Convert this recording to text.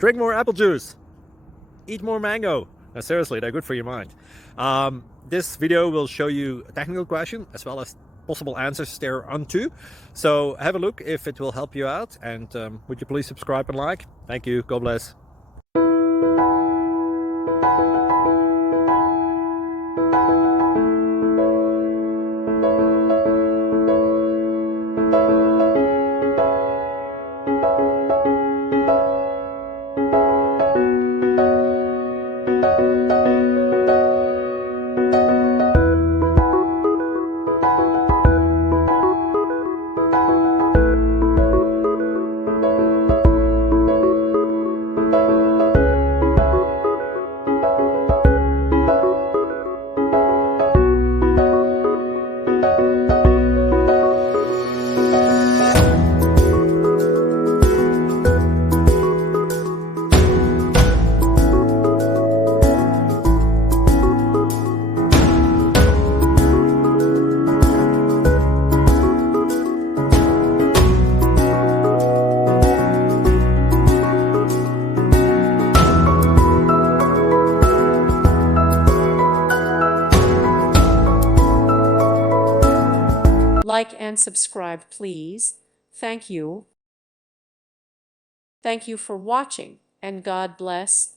Drink more apple juice. Eat more mango. No, seriously, they're good for your mind. This video will show you a technical question as well as possible answers thereunto. So have a look if it will help you out, and would you please subscribe and like? Thank you. God bless. Like and subscribe, please. Thank you. Thank you for watching, and God bless.